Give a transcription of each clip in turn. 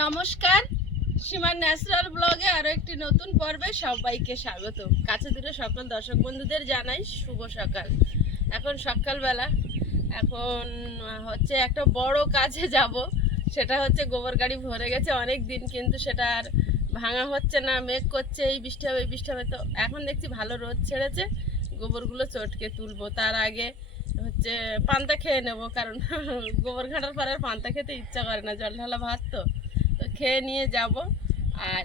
নমস্কার, সীমার ন্যাচারাল ব্লগে আরো একটি নতুন পর্বে সবাইকে স্বাগত। কাছে দূরে সকল দর্শক বন্ধুদের জানাই শুভ সকাল। এখন সকালবেলা, এখন হচ্ছে একটা বড় কাজে যাব। সেটা হচ্ছে গোবর গাড়ি ভরে গেছে অনেক দিন, কিন্তু সেটা আর ভাঙা হচ্ছে না। মেঘ করছে, এই বৃষ্টি হবে বৃষ্টি হবে। তো এখন দেখছি ভালো রোদ ছেড়েছে, গোবরগুলো চটকে তুলবো। তার আগে হচ্ছে পান্তা খেয়ে নেব, কারণ গোবর ঘাটার পরে আর পান্তা খেতে ইচ্ছা করে না, জল ঢালা ভাত তো খেয়ে নিয়ে যাব। আর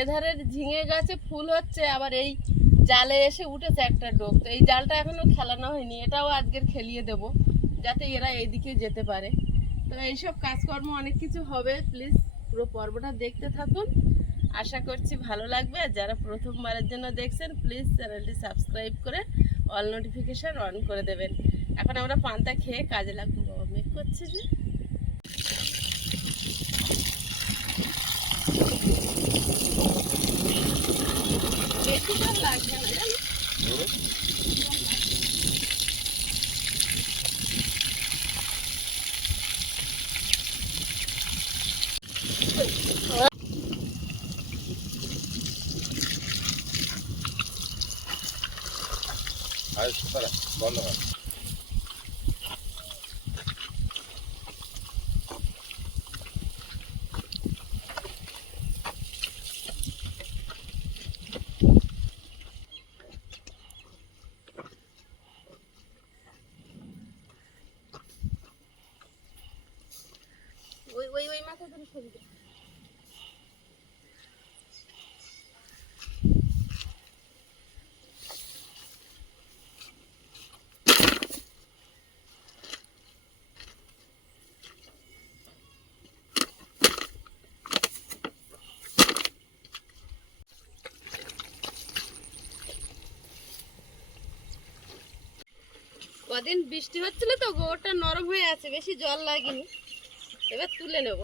এধারের ঝিঙে গাছে ফুল হচ্ছে, আবার এই জালে এসে উঠেছে একটা ডোক। তো এই জালটা এখনো খেলানো হয়নি, এটাও আজকের খেলিয়ে দেব যাতে এরা এইদিকে যেতে পারে। তো এইসব কাজকর্ম অনেক কিছু হবে। প্লিজ পুরো পর্বটা দেখতে থাকুন, আশা করছি ভালো লাগবে। আর যারা প্রথমবারের জন্য দেখছেন, প্লিজ চ্যানেলটি সাবস্ক্রাইব করে অল নোটিফিকেশান অন করে দেবেন। এখন আমরা পান্তা খেয়ে কাজে লাগবো। বাবা মেঘ করছে যে, বেশি জল লাগবে না জানো। বন্ধ হয়। ওই মাথা ধরে ছবি দে। কদিন বৃষ্টি হচ্ছিল তো গোবরটা নরম হয়ে আছে, বেশি জল লাগেনি। এবার তুলে নেব।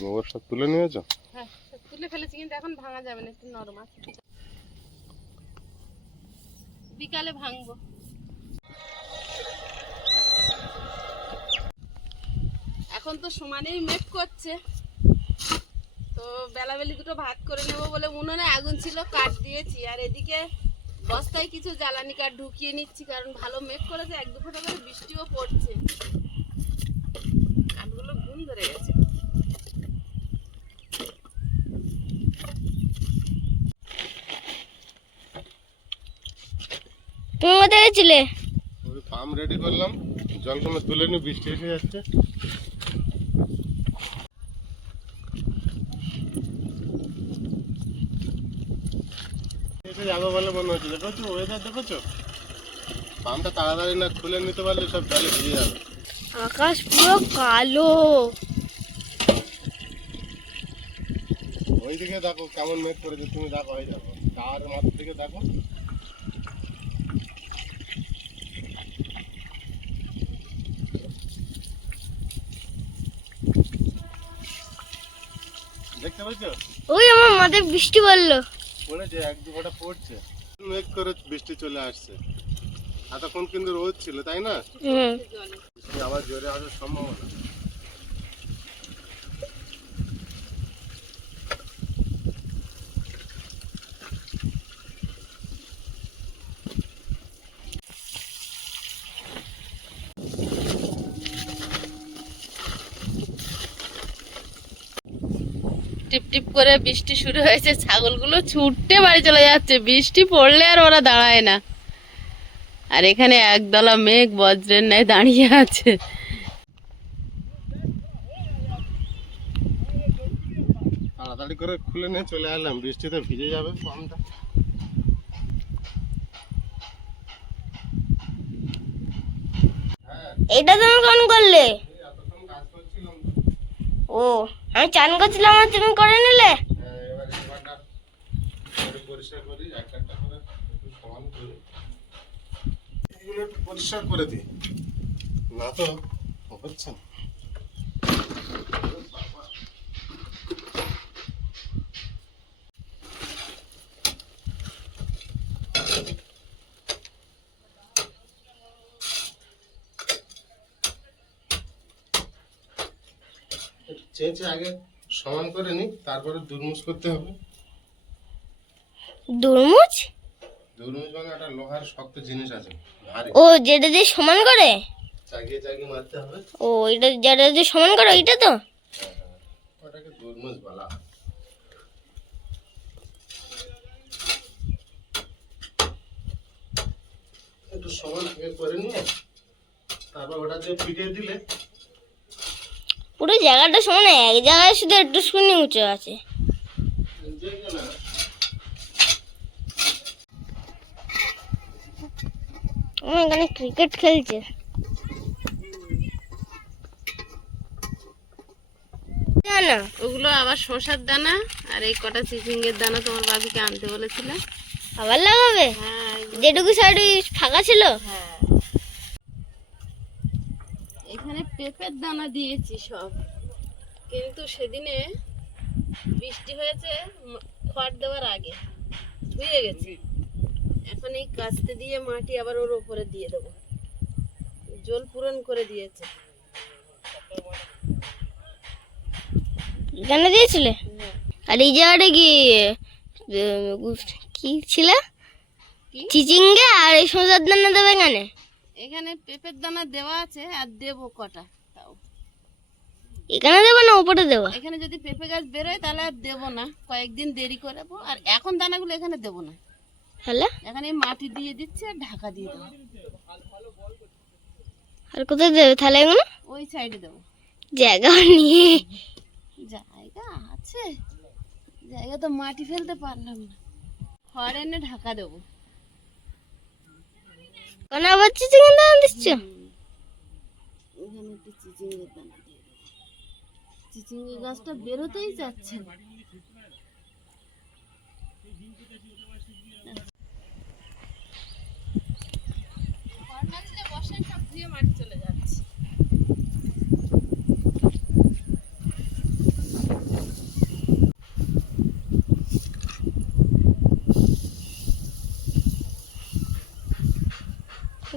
গোবর সব তুলে নিয়েছো? হ্যাঁ, তুলে ফেলেছি, কিন্তু এখন ভাঙা যাবে না, একটু নরম আছে। বিকালে ভাঙবো। এখন তো সমানেই মেঘ করছে, তো বেলাবেলি দুটো ভাত করে নেব বলে উনুনে আগুন ছিল, কাঠ দিয়েছি। আর এদিকে বস্তায় কিছু জ্বালানি কাঠ ঢুকিয়ে নিচ্ছি, কারণ ভালো মেঘ করেছে, এক দু ফোঁটা করে বৃষ্টিও পড়ছে। কাঠগুলো ঘুম ধরে গেছে। তুমি কোথায় গেছিলে? ওই পাম্প রেডি করলাম, জল কোনো তুলে নি, বৃষ্টি এসে যাচ্ছে। এসে যাবো বলে মনে হচ্ছে। দেখেছো ওয়েদার, দেখেছো পাম্পটা তাড়াতাড়ি না খুলে নিতে পারলে সব জলে ভিজে যাবে। আকাশ পুরো কালো। ওই দিকে দেখো কেমন মেঘ করেছে, তুমি দেখো হয়ে যাবো টাওয়ার মাথার দিকে দেখো। দেখতে পাচ্ছ? ওই আমার মাথায় বৃষ্টি পড়লো। পড়েছে, এক দু ফোঁটা পড়ছে। মেঘ করে বৃষ্টি চলে আসছে। এতক্ষণ কিন্তু রোদ ছিল, তাই না? বৃষ্টি আবার জোরে আসার সম্ভাবনা। টিপ টিপ করে বৃষ্টি শুরু হয়েছে, ছাগলগুলো ছুটতে বাড়ি চলে যাচ্ছে। বৃষ্টি পড়লে আর ওরা দাঁড়ায় না। আর এখানে একদলা মেঘ বজ্রের ন্যায় দাঁড়িয়ে আছে। তাড়াতাড়ি করে খুলে নিয়ে চলে এলাম, বৃষ্টিতে ভিজে যাবে পাম্পটা। এটা তুমি কোন করলে? ও, আমি চান করছিলাম আর তুমি করে নিলে। পরিষ্কার করি, একটা করে সমান করি। পরিষ্কার করে দিই, না তো হচ্ছে না। চেঁচে আগে সমান করে নি, তারপরে দুরমুজ করতে হবে। দুরমুজ? দুরমুজ মানে একটা লোহার শক্ত জিনিস আছে, ভারী, ও যেটা দিয়ে সমান করে? চাগিয়ে চাগিয়ে মারতে হবে। ও এটা যেটা দিয়ে সমান করে ওইটা তো? ওটাকে দুরমুজ বলা হয়। একটু সমান করে নিয়ে তারপর ওটা দিয়ে পিটিয়ে দিলে পুরো জায়গাটা সমান, এক জায়গায় শুধু একটু শুনি উঁচু আছে। আমার এখানে ক্রিকেট খেলছে। না ওগুলো আবার শসার দানা, আর এই কটা চিচিঙ্গের দানা তোমার বাবিকে আনতে বলেছিল। আবার লাগাবে? হ্যাঁ যেটুকু সাইড ফাঁকা ছিল। হ্যাঁ, এখানে পেঁপের দানা দিয়েছি সব, কিন্তু সেদিনে বৃষ্টি হয়েছে খড় দেওয়ার আগে ধুয়ে গেছে। এখন এই কাস্তে দিয়ে মাটি আবার ওর উপরে দিয়ে দেবো, জল পূরণ করে দিয়েছে। এখানে দিয়েছিলে? আর এই জায়গাটা কি কি ছিল? কি? চিচিঙ্গে আর এই সজার দানা দেবে এখানে? এখানে পেঁপের দানা দেওয়া আছে, আর দেবো কটা তাও। এখানে দেবো না উপরে দেবো? এখানে যদি পেঁপে গাছ বেরোয় তাহলে আর দেবো না, কয়েকদিন দেরি করবো। আর এখন দানাগুলো এখানে দেবো না, তাহলে এখানে মাটি দিয়ে দিচ্ছে আর ঢাকা দিয়ে দেবো। আর কোথায় দেবে তাহলে এগুলো? ওই সাইডে দেবো। জায়গা নিয়ে জায়গা আছে, জায়গা তো মাটি ফেলতে পারলাম না, খড় এনে ঢাকা দেবো। কেন আবার চিচিঙ্গের দানা দিচ্ছ? এখানে একটু চিচিঙ্গের দানা দিয়ে দেবো, চিচিঙ্গে গাছটা বেরোতেই চাচ্ছে না। খড় না দিলে বর্ষায় সব ধুয়ে মাটি চলে যাচ্ছে।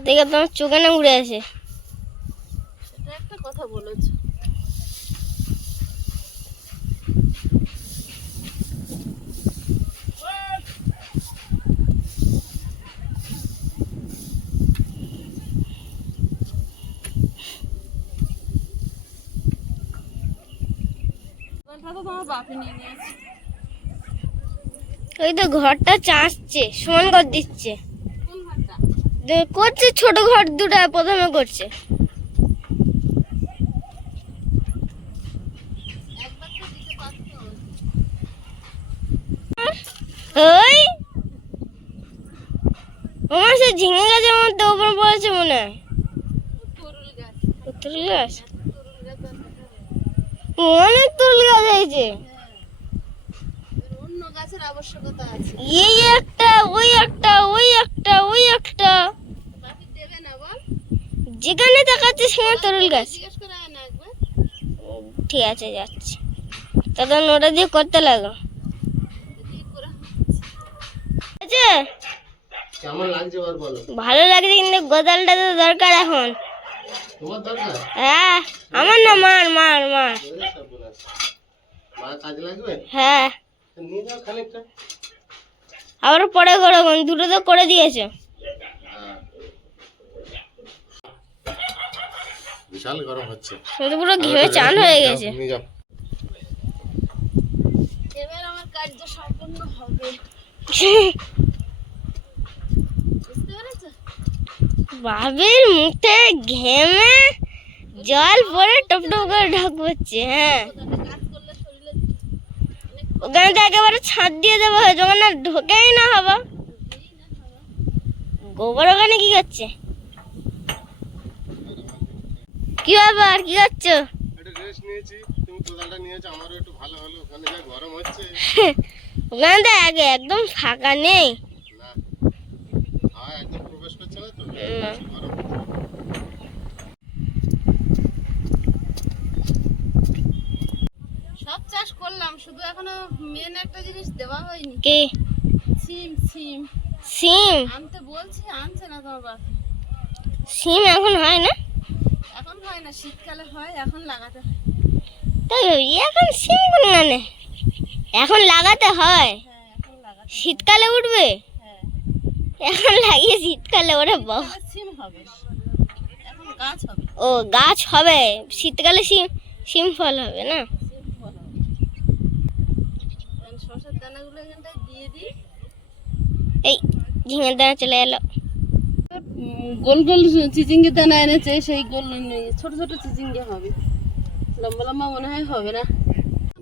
দেখে তোমার চোখে না উড়ে আসে। সেটা একটা কথা বলেছো। তো তোমার বাপি নিয়ে নিয়েছে। ওই তো ঘরটা চাঁচছে, সমান করে দিচ্ছে। কোন ঘরটা? করছে ছোট ঘর দুটা প্রথমে করছে। একবার তো দিতে পারতো। ওই আমার সে ঝিঙে গাছের মধ্যে ওপর পড়েছে মনে হয়। তরুল গাছ, তরুল গাছ? তরুল গাছ আর কোথায়? অনেক তরুল গাছ হয়েছে। এর অন্য গাছের আবশ্যকতা আছে। এই একটা, ওই একটা, ওই একটা, ওই একটা, বাপি দেবে না বল? যেখানে দেখাচ্ছে সেখানে তরুল গাছ। জিজ্ঞেস করে আয় না একবার। ঠিক আছে যাচ্ছি, তখন ওটা দিয়ে করতে লাগো। কি করে? আচ্ছা কেমন লাগছে ওর বলো? ভালো লাগছে, কিন্তু গোদালটা তো দরকার এখন। তোমার দরকার? হ্যাঁ আমার না, মার মার মার। মা কাজে লাগবে? হ্যাঁ নিয়ে যাও খানিকটা। আবার পরে করো, দুটো তো করে দিয়েছে। বিশাল গরম হচ্ছে, শুধু পুরো ঘেমে চান হয়ে গেছে। নিয়ে যাও। এবার আমার কার্য সম্পূর্ণ হবে, বুঝতে পেরেছো? বাবির মুখে ঘেমে জল পরে টপ টপ করে ঢক পড়ছে। হ্যাঁ কাজ করলে শরীরে ওখানে তো একেবারে ছাদ দিয়ে দেবো, যখন না ঢোকেই না হবা। গোবর ওখানে কি করছে? কি ব্যাপার, কি করছো? একটু রেস্ট নিয়েছি, তুমি কোদালটা নিয়েছো, আমারও একটু ভালো হলো। ওখানে যা গরম হচ্ছে, ওখানে তো একদম ফাঁকা নেই। না একদম প্রবেশ করছে না তো, না। গরম। চাষ করলাম, শুধু এখনো মেন একটা জিনিস দেওয়া হয়নি। কি? সিম। সিম সিম? আনতে বলছি, আনছে না তোমার বাবা। সিম এখন হয় না? এখন হয় না, শীতকালে হয়, এখন লাগাতে হয়। তাই এখন সিম কোন মানে? এখন লাগাতে হয়, হ্যাঁ এখন লাগাতে হয়। শীতকালে উঠবে। হ্যাঁ এখন লাগিয়ে শীতকালে ওরে বাবা। শীতকালে সিম হবে, এখন গাছ হবে। ও গাছ হবে, শীতকালে সিম সিম ফল হবে না? সিম ফল হবে। এখন শসার দানাগুলো এখানটায় দিয়ে দিই। এই ঝিঙের দানা চলে এলো। গোল গোল চিচিঙ্গের দানা এনেছে, সেই গোল ছোট ছোট চিচিঙ্গে হবে, লম্বা লম্বা মনে হয় হবে না।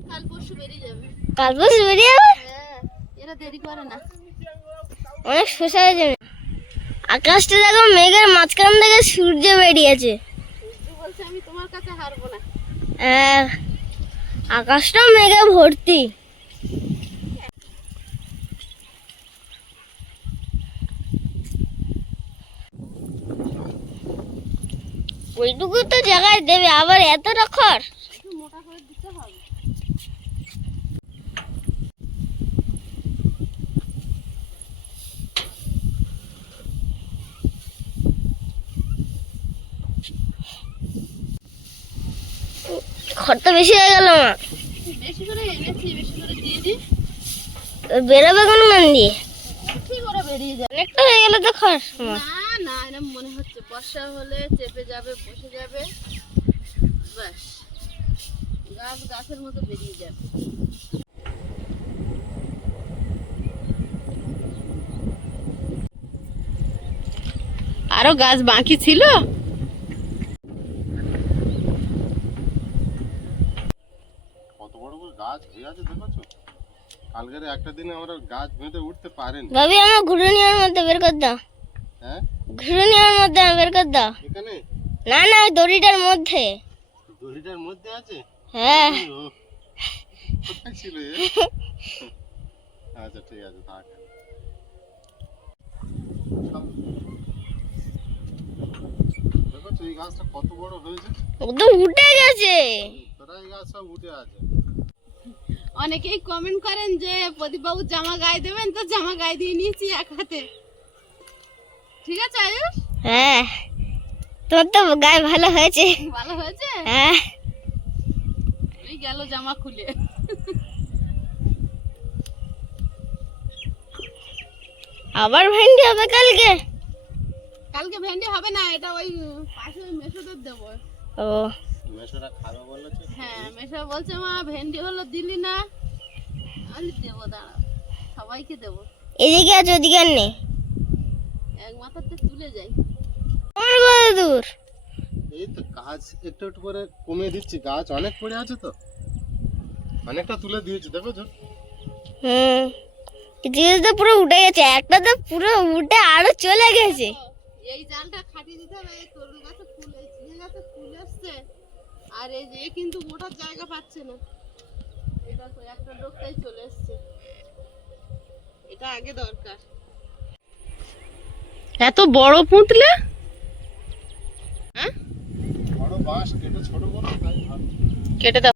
কাল পরশু বেরিয়ে যাবে। কাল পরশু বেরিয়ে যাবে? হ্যাঁ এরা দেরি করে না। অনেক শসা হয়েছে। আকাশটা দেখো, মেঘের মাঝখান থেকে সূর্য বেরিয়েছে। সূর্য বলছে আমি তোমার কাছে হারবো না। আকাশটা মেঘে ভর্তি। ওইটুকু তো জায়গায় দেবে, আবার এতটা খড়। একটু মোটা করে দিতে হবে। খড়টা বেশি হয়ে গেল মা। বেশি করে এনেছি, বেশি করে দিয়ে দিই। বেরোবে কোন মান দিয়ে? কি করে বেরিয়ে যাবে? অনেকটা হয়ে গেল তো খড় মা। না না, এরকম মনে হচ্ছে বর্ষা হলে চেপে যাবে, বসে যাবে, ব্যাস গাছ গাছের মতো বেরিয়ে যাবে। আরো গাছ বাকি ছিল। কত বড় বড় গাছ হয়ে আছে দেখছো? কালকের একটা দিনে আমরা গাছ বেঁধে উঠতে পারেনি। ভাবি আমার ঘুরুনিয়ার মধ্যে বের কর দাও। হ্যাঁ ঘুরুনিয়ার মধ্যে বের কর দাও। এখানে না না, ওই দড়িটার মধ্যে। দড়িটার মধ্যে আছে? হ্যাঁ। ও, কোথায় ছিল এ? আচ্ছা ঠিক আছে থাক। দেখো এই গাছটা কত বড় হয়েছে। ও তো উঠে গেছে। তোরা এই গাছ সব উঠে আছে। অনেকেই কমেন্ট করেন যে প্রদীপবাবু জামা গায়ে দেবেন, তো জামা গায়ে দিয়ে নিয়েছি এক হাতে। ঠিক আছে আয়ুষ? হ্যাঁ, তোমার তো গায়ে ভালো হয়েছে। ভালো হয়েছে। হ্যাঁ। এই গেল জামা খুলে। আবার ভেন্ডি হবে কালকে? কালকে ভেন্ডি হবে না, এটা ওই পাশে মেশোদের দেবো। ও মেশোরা খাবে বলেছে। হ্যাঁ মেশো বলছে মা ভেন্ডি হলো দিলি না, আমি দেবো, দাঁড়া সবাইকে দেবো। এদিকে আছে, ওদিকে আর নেই। এক মাথাতে তুলে যাই। আমার কত দূর? এই তো গাছ একটু একটু করে কমিয়ে দিচ্ছি, গাছ অনেক পড়ে আছে তো, অনেকটা তুলে দিয়েছি দেখো তো। কিছু কিছু তো পুরো উঠে গেছে, একটা তো পুরো উঠে আরো চলে গেছে। এই জালটা খাটিয়ে দিতে হবে। এই তরুণ গাছে ফুল, এই চিনে গাছে ফুল এসছে, আর এই যে এ কিন্তু ওঠার জায়গা পাচ্ছে না। এটা তো একটা লোকটাই চলে এসছে, এটা আগে দরকার। এত বড় পুঁতলে, হ্যাঁ বড় বাঁশ কেটে ছোট করো তাই ভালো। কেটে দাও।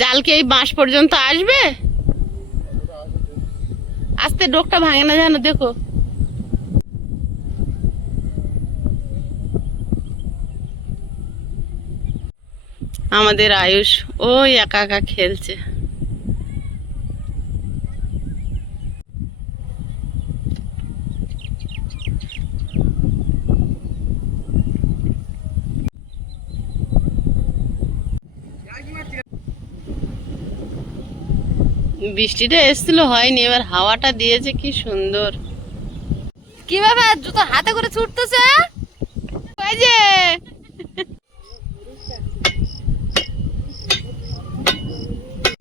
জাল কি এই বাঁশ পর্যন্ত আসবে? আস্তে, ডোকটা ভাঙে না যেন, দেখো। আমাদের আয়ুষ ওই একা একা খেলছে। বৃষ্টিটা এসেছিল, হয়নি, এবার হাওয়াটা দিয়েছে কি সুন্দর। কি ব্যাপার, জুতো হাতে করে ছুটতেছে? ওই যে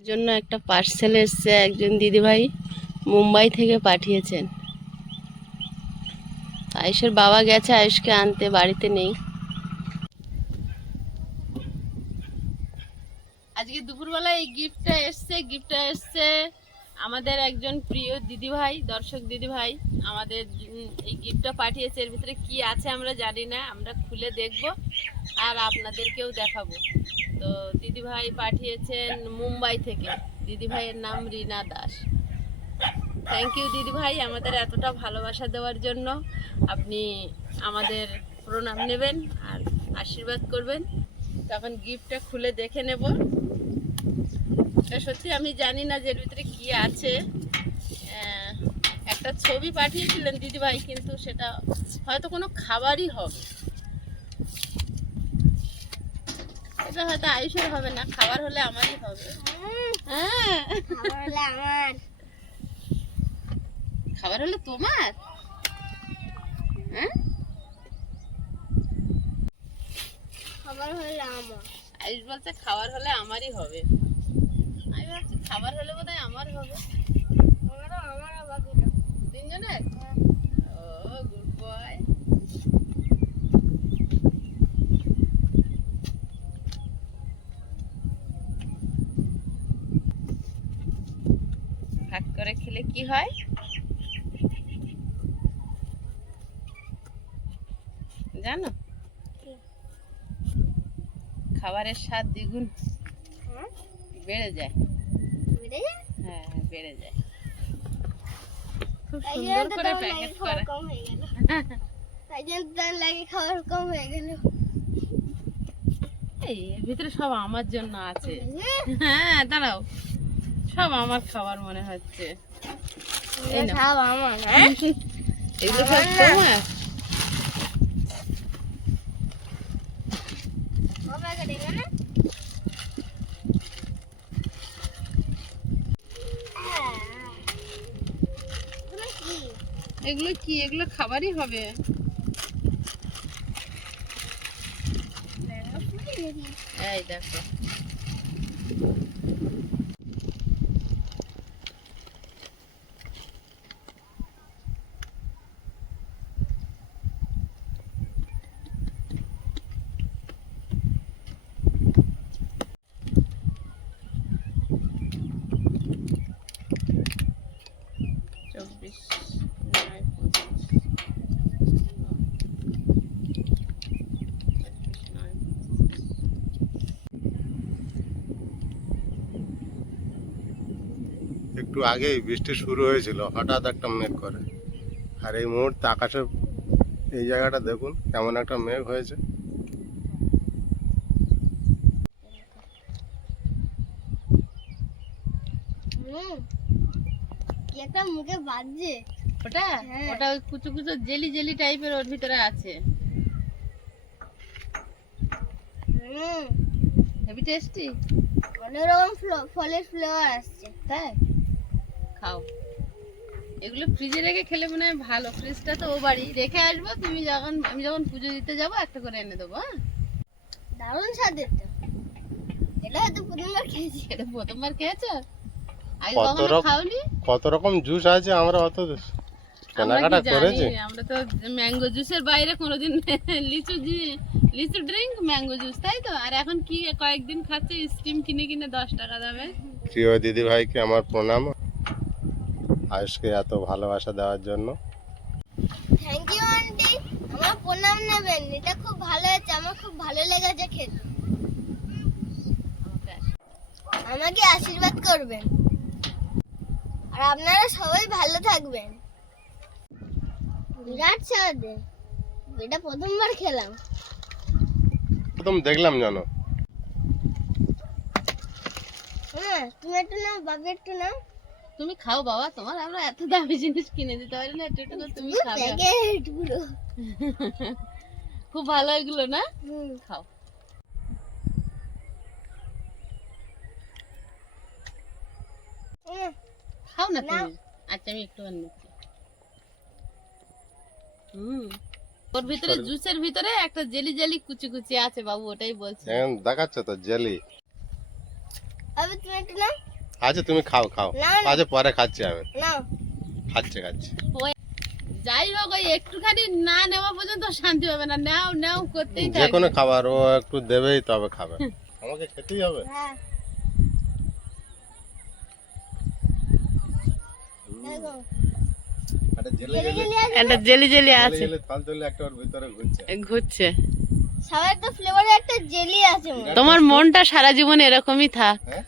জন্য একটা পার্সেল এসছে, একজন দিদিভাই মুম্বাই থেকে পাঠিয়েছেন। আয়ুষের বাবা গেছে আয়ুষকে আনতে, বাড়িতে নেই। আজকে দুপুরবেলা এই গিফটটা এসছে আমাদের একজন প্রিয় দিদিভাই, দর্শক দিদিভাই আমাদের এই গিফটটা পাঠিয়েছে। এর ভিতরে কি আছে আমরা জানি না, আমরা খুলে দেখব আর আপনাদেরকেও দেখাবো। তো দিদিভাই পাঠিয়েছেন মুম্বাই থেকে, দিদিভাইয়ের নাম রিনা দাস। থ্যাংক ইউ দিদিভাই, আমাদের এতটা ভালোবাসা দেওয়ার জন্য। আপনি আমাদের প্রণাম নেবেন আর আশীর্বাদ করবেন। তখন গিফটটা খুলে দেখে নেব। সত্যি আমি জানি না যে এর ভিতরে কি আছে। একটা ছবি পাঠিয়েছিলেন দিদিভাই, কিন্তু সেটা হয়তো কোনো খাবারই হবে। এটা হয়তো আয়ুষের হবে না, খাবার হলে আমারই হবে। হ্যাঁ, খাবার হলে তোমার। হ্যাঁ, খাবার হলে আমার। আয়ুষ বলছে খাবার হলে আমারই হবে। আমি ভাবছি খাবার হলে বোধহয় আমার হবে। তিনজনের? ও গুড বয়। ভাগ করে খেলে কি হয় জানো? খাবারের স্বাদ দ্বিগুণ বেড়ে যায়। হ্যাঁ, বেড়ে যায়। খুব সুন্দর করে প্যাকেট করা। তাই জন্য তার লাগে খাবার কম হয়ে গেল। এই এর ভিতরে সব আমার জন্য আছে। হ্যাঁ, দাঁড়াও, সব আমার খাবার মনে হচ্ছে। এই নাও। সব আমার। হ্যাঁ, এগুলো সব তোমার। এগুলো কি? এগুলো খাবারই হবে। এই দেখো, একটু আগেই বৃষ্টি শুরু হয়েছিল, হঠাৎ একটা মেঘ করে। আর এই মুহূর্তে আকাশের এই জায়গাটা দেখুন কেমন একটা মেঘ হয়েছে। কি একটা মুখে বাজছে। ওটা হ্যাঁ। ওটা ওই কুচো কুচো জেলি জেলি টাইপের ওর ভিতরে আছে। Heavy tasty. অনেক রকম ফলের ফ্লেভার আসছে। তাই খাও। এগুলো ফ্রিজে রেখে খেলে মনে হয় ভালো। ফ্রিজটা তো ও বাড়ি রেখে আসবো, আমি যখন পুজো দিতে যাবো একটা করে এনে দেবো। হ্যাঁ, দারুণ স্বাদের তো। এটা হয়তো প্রথমবার খেয়েছি। এটা প্রথমবার খেয়েছো? আগে কত কখনো রকম- খাওনি? কত রকম জুস আছে, আমরা অত আমরা কেনাকাটা কি জানি? করেছি। আমরা তো ম্যাঙ্গো জুসের বাইরে কোনোদিন লিচু ড্রিঙ্ক, ম্যাঙ্গো জুস, তাই তো। আর এখন কি কয়েকদিন খাচ্ছে স্টিম কিনে কিনে 10 টাকা দামে। প্রিয় দিদি ভাইকে আমার প্রণাম, আয়ুষকে এত ভালোবাসা দেওয়ার জন্য। থ্যাংক ইউ আন্টি, আমার প্রণাম নেবেন। এটা খুব ভালো হয়েছে, আমার খুব ভালো লেগেছে খেতে। আমাকে আশীর্বাদ করবেন আর আপনারা সবাই ভালো থাকবেন। বিরাট স্বাদ, এটা প্রথমবার খেলাম। প্রথম দেখলাম জানো। হ্যাঁ, তুমি একটু নাও, বাবা একটু নাও। তুমি খাও বাবা, তোমার আমরা এত দামি জিনিস কিনে দিতে পারি না, একটু করে তুমি খাবে। প্যাকেট পুরো। খুব ভালো এগুলো না? খাও। খাও না তুমি। আচ্ছা, আমি একটু নিচ্ছি। ওর ভিতরে জুসের ভিতরে একটা জেলি জেলি কুচি কুচি আছে বাবু, ওটাই বলছি। দেখাচ্ছে তো জেলি। আবে তুমি একটু নাও। আচ্ছা তুমি খাও খাও। না, না। আচ্ছা পরে খাচ্ছি আমি। না খাচ্ছি। যাই হোক ওই একটুখানি না নেওয়া পর্যন্ত শান্তি হবে না, নাও নাও করতেই যে কোনো থাকবে। খাবার ও একটু দেবেই তবে খাবে। আমাকে খেতেই হবে। হ্যাঁ দেখো একটা জেলে জেলে একটা জেলি জেলি জেলে আছে, জেলে থাল তুলে একটা ওর ভিতরে ঘুরছে। ঘুরছে। সবার একটা ফ্লেভারে একটা জেলি আছে মনে হয়। তোমার মনটা সারা জীবন এরকমই থাক। হ্যাঁ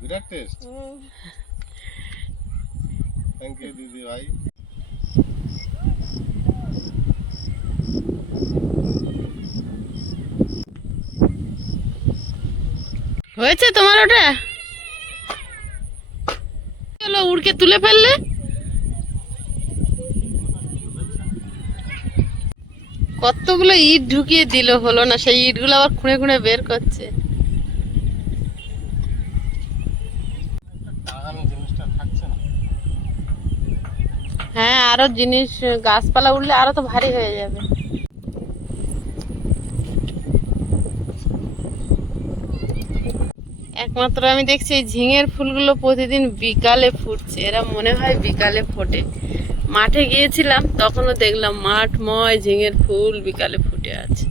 বিরাট টেস্ট। হুম। থ্যাংক ইউ দিদি ভাই। হয়েছে তোমার ওটা? চলো উড়কে তুলে ফেললে। কতগুলো ইট ঢুকিয়ে দিল, হলো না, সেই ইটগুলো আবার খুঁড়ে খুঁড়ে বের করছে। টাকানো জিনিসটা থাকছে না। হ্যাঁ, আরো জিনিস গাছপালা উঠলে আরো তো ভারী হয়ে যাবে। একমাত্র আমি দেখছি এই ঝিঙের ফুলগুলো প্রতিদিন বিকালে ফুটছে, এরা মনে হয় বিকালে ফোটে। মাঠে গিয়েছিলাম তখনও দেখলাম মাঠময় ঝিঙের ফুল বিকালে ফুটে আছে।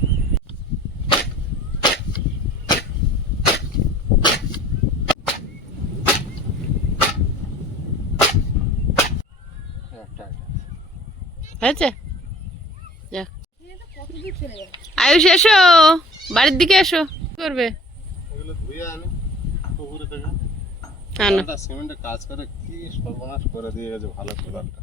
হয়েছে, যাক। আয়ুষ এসো, বাড়ির দিকে এসো। কি করবে? এগুলো ধুয়ে আনি পুকুরে থেকে। আনো। সিমেন্টের কাজ করে কি সর্বনাশ করে দিয়ে গেছে ভালো কোদালটা।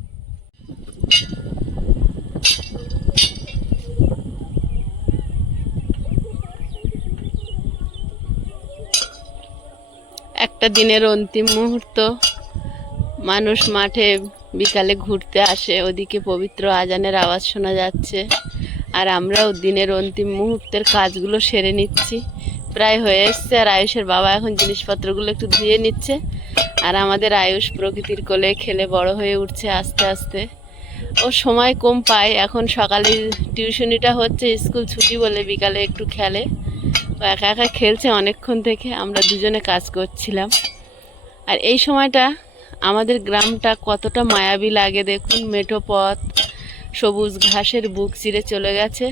একটা দিনের অন্তিম মুহূর্ত, মানুষ মাঠে বিকালে ঘুরতে আসে, ওদিকে পবিত্র আজানের আওয়াজ শোনা যাচ্ছে, আর আমরাও দিনের অন্তিম মুহূর্তের কাজগুলো সেরে নিচ্ছি। প্রায় হয়ে এসছে, আর আয়ুষের বাবা এখন জিনিসপত্রগুলো একটু ধুয়ে নিচ্ছে, আর আমাদের আয়ুষ প্রকৃতির কোলে খেলে বড় হয়ে উঠছে আস্তে আস্তে। ও সময় কম পায়, এখন সকালে টিউশনিটা হচ্ছে, স্কুল ছুটি বলে বিকালে একটু খেলে। ও একা একা খেলছে অনেকক্ষণ থেকে, আমরা দুজনে কাজ করছিলাম। আর এই সময়টা আমাদের গ্রামটা কতটা মায়াবী লাগে দেখুন, মেঠো পথ, সবুজ ঘাসের বুক চিরে চলে গেছে,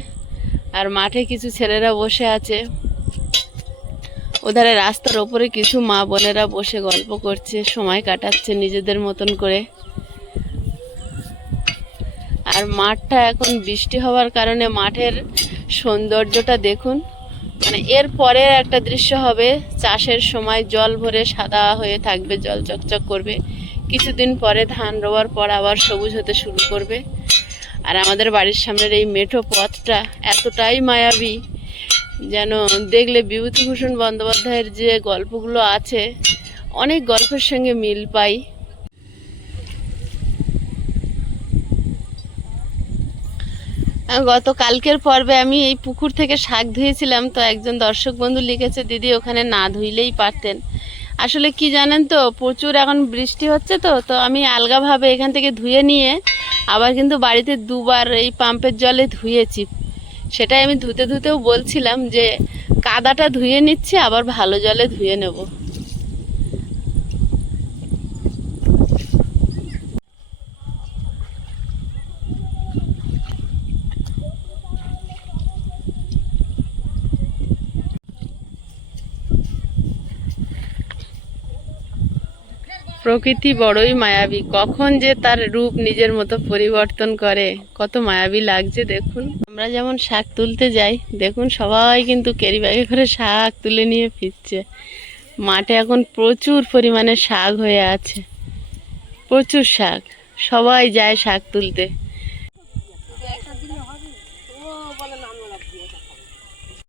আর মাঠে কিছু ছেলেরা বসে আছে, ওধারে রাস্তার ওপরে কিছু মা বোনেরা বসে গল্প করছে, সময় কাটাচ্ছে নিজেদের মতন করে। আর মাঠটা এখন বৃষ্টি হওয়ার কারণে মাঠের সৌন্দর্যটা দেখুন, মানে এর পরে একটা দৃশ্য হবে, চাষের সময় জল ভরে সাদা হয়ে থাকবে, জল চকচক করবে, কিছুদিন পরে ধান রোয়ার পর আবার সবুজ হতে শুরু করবে। আর আমাদের বাড়ির সামনের এই মেঠো পথটা এতটাই মায়াবী, যেন দেখলে বিভূতিভূষণ বন্দ্যোপাধ্যায়ের যে গল্পগুলো আছে, অনেক গল্পের সঙ্গে মিল পাই। গত কালকের পর্বে আমি এই পুকুর থেকে শাক ধুয়েছিলাম, তো একজন দর্শক বন্ধু লিখেছে, দিদি ওখানে না ধুইলেই পারতেন। আসলে কি জানেন তো, প্রচুর এখন বৃষ্টি হচ্ছে, তো আমি আলগাভাবে এখান থেকে ধুয়ে নিয়ে আবার কিন্তু বাড়িতে দুবার এই পাম্পের জলে ধুয়েছি। সেটাই আমি ধুতে ধুতেও বলছিলাম যে কাদাটা ধুয়ে নিচ্ছি, আবার ভালো জলে ধুয়ে নেব। প্রকৃতি বড়ই মায়াবী, কখন যে তার রূপ নিজের মতো পরিবর্তন করে, কত মায়াবী লাগছে দেখুন। আমরা যেমন শাক তুলতে যাই, দেখুন সবাই কিন্তু ক্যারি ব্যাগে করে শাক তুলে নিয়ে ফিরছে। মাঠে এখন প্রচুর পরিমাণে শাক হয়ে আছে, প্রচুর শাক, সবাই যায় শাক তুলতে।